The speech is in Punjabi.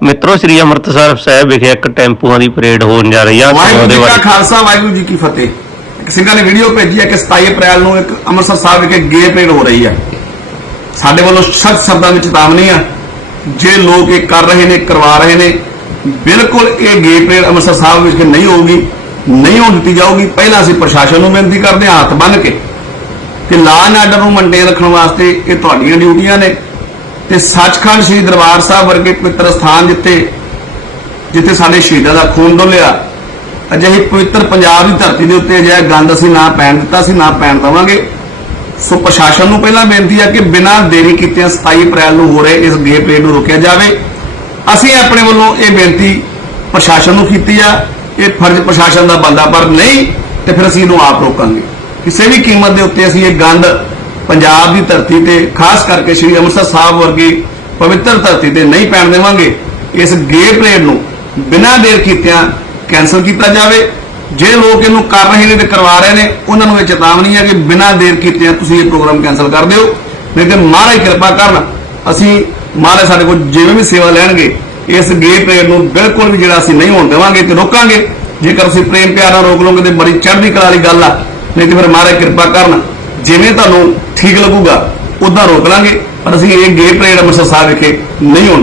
ਮਿੱਤਰੋ ਸ੍ਰੀ ਅੰਮ੍ਰਿਤਸਰ ਸਾਹਿਬ ਵਿਖੇ ਇੱਕ ਟੈਂਪੂਆਂ ਦੀ ਪਰੇਡ ਹੋਣ ਜਾ ਰਹੀ ਆ। ਵਾਹਿਗੁਰੂ ਉਹਦੇ ਜੀ ਕਾ ਖਾਲਸਾ ਵਾਹਿਗੁਰੂ ਜੀ ਕੀ ਫਤਿਹ। ਇੱਕ ਸਿੰਘਾਂ ਨੇ ਵੀਡੀਓ ਭੇਜੀ ਹੈ ਕਿ 27 ਅਪ੍ਰੈਲ ਨੂੰ ਇੱਕ ਅੰਮ੍ਰਿਤਸਰ ਸਾਹਿਬ ਵਿਖੇ ਗੇ ਪਰੇਡ ਹੋ ਰਹੀ ਹੈ ਸਾਡੇ ਵੱਲੋਂ ਸਖਤ ਸ਼ਬਦਾਂ ਵਿੱਚ ਚੇਤਾਵਨੀ ਆ ਜੇ ਲੋਕ ਇਹ ਕਰ ਰਹੇ ਨੇ ਕਰਵਾ ਰਹੇ ਨੇ ਬਿਲਕੁਲ ਇਹ ਗੇ ਪਰੇਡ ਅੰਮ੍ਰਿਤਸਰ ਸਾਹਿਬ ਵਿੱਚ ਨਹੀਂ ਹੋਊਗੀ ਨਹੀਂ ਹੋਣ ਦਿੱਤੀ ਜਾਊਗੀ ਪਹਿਲਾਂ ਅਸੀਂ ਪ੍ਰਸ਼ਾਸਨ ਨੂੰ ਬੇਨਤੀ ਕਰਦੇ ਹਾਂ ਹੱਥ ਬੰਨ੍ਹ ਕੇ ਕਿ ਲਾ ਐਂਡ ਆਰਡਰ ਨੂੰ ਮੇਨਟੇਨ ਰੱਖਣ ਵਾਸਤੇ ਇਹ ਤੁਹਾਡੀਆਂ ਡਿਊਟੀਆਂ ਨੇ। ਤੇ ਸੱਚਖੰਡ ਸ੍ਰੀ ਦਰਬਾਰ ਸਾਹਿਬ ਵਰਗੇ ਪਵਿੱਤਰ ਸਥਾਨ ਜਿੱਥੇ ਜਿੱਥੇ ਸਾਡੇ ਸ਼ਹੀਦਾਂ ਦਾ ਖੂਨ ਡੋਲਿਆ ਅਜਿਹੀ ਪਵਿੱਤਰ ਪੰਜਾਬ ਦੀ ਧਰਤੀ ਦੇ ਉੱਤੇ ਅਜਿਹਾ ਗੰਦ ਅਸੀਂ ਨਾ ਪੈਣ ਦਿੱਤਾ ਸੀ ਨਾ ਪੈਣ ਦਵਾਂਗੇ। ਸੋ ਪ੍ਰਸ਼ਾਸਨ ਨੂੰ ਪਹਿਲਾਂ ਬੇਨਤੀ ਹੈ ਕਿ ਬਿਨਾਂ ਦੇਰੀ ਕੀਤਿਆਂ 27 ਅਪ੍ਰੈਲ ਨੂੰ ਹੋ ਰਹੇ ਇਸ ਗੇ ਪਰੇਡ ਨੂੰ ਰੋਕਿਆ ਜਾਵੇ। ਅਸੀਂ ਆਪਣੇ ਵੱਲੋਂ ਇਹ ਬੇਨਤੀ ਪ੍ਰਸ਼ਾਸਨ ਨੂੰ ਕੀਤੀ ਆ, ਇਹ ਫਰਜ਼ ਪ੍ਰਸ਼ਾਸਨ ਦਾ ਬੰਦਾ ਪਰ ਨਹੀਂ, ਤੇ ਫਿਰ ਅਸੀਂ ਇਹਨੂੰ ਆਪ ਰੋਕਾਂਗੇ। ਕਿਸੇ ਵੀ ਕੀਮਤ ਦੇ ਉੱਤੇ ਅਸੀਂ ਇਹ ਗੰਦ ਪੰਜਾਬ ਦੀ ਧਰਤੀ ਤੇ, ਖਾਸ ਕਰਕੇ ਸ੍ਰੀ ਅੰਮ੍ਰਿਤਸਰ ਸਾਹਿਬ ਵਰਗੀ ਪਵਿੱਤਰ ਧਰਤੀ ਤੇ ਨਹੀਂ ਪੈਣ ਦੇਵਾਂਗੇ। ਇਸ ਗੇ ਪਰੇਡ ਨੂੰ ਬਿਨਾਂ ਦੇਰ ਕੀਤਿਆਂ ਕੈਨਸਲ ਕੀਤਾ ਜਾਵੇ। ਜੇ ਲੋਕ ਇਹਨੂੰ ਕਰ ਰਹੇ ਨੇ ਤੇ ਕਰਵਾ ਰਹੇ ਨੇ, ਉਹਨਾਂ ਨੂੰ ਇਹ ਚੇਤਾਵਨੀ ਹੈ ਕਿ ਬਿਨਾਂ ਦੇਰ ਕੀਤਿਆਂ ਤੁਸੀਂ ਇਹ ਪ੍ਰੋਗਰਾਮ ਕੈਨਸਲ ਕਰ ਦਿਓ। ਨਹੀਂ ਤੇ ਮਹਾਰਾਜ ਕਿਰਪਾ ਕਰਨ, ਅਸੀਂ ਮਹਾਰਾਜ ਸਾਡੇ ਕੋਲ ਜਿਵੇਂ ਵੀ ਸੇਵਾ ਲੈਣਗੇ, ਇਸ ਗੇ ਪਰੇਡ ਨੂੰ ਬਿਲਕੁਲ ਵੀ ਜਿਹੜਾ ਅਸੀਂ ਨਹੀਂ ਹੋਣ ਦੇਵਾਂਗੇ ਤੇ ਰੋਕਾਂਗੇ। ਜੇਕਰ ਤੁਸੀਂ ਪ੍ਰੇਮ ਪਿਆਰ ਨਾਲ ਰੋਕ ਲਓਗੇ ਤੇ ਬੜੀ ਚੜ੍ਹਦੀ ਕਲਾ ਵਾਲੀ ਗੱਲ ਆ। ਨਹੀਂ ਤੇ ਫਿਰ ਮਹਾਰਾਜ ਕਿਰਪਾ ਕਰਨ ਜਿਵੇਂ ਤੁਹਾਨੂੰ ਠੀਕ ਲੱਗੂਗਾ ਉਦਾਂ ਰੋਕ ਲਾਂਗੇ। ਪਰ ਅਸੀਂ ਇਹ ਗੇ ਪਰੇਡ ਅੰਮ੍ਰਿਤਸਰ ਸਾਹਿਬ ਵਿਖੇ ਨਹੀਂ ਹੋਣ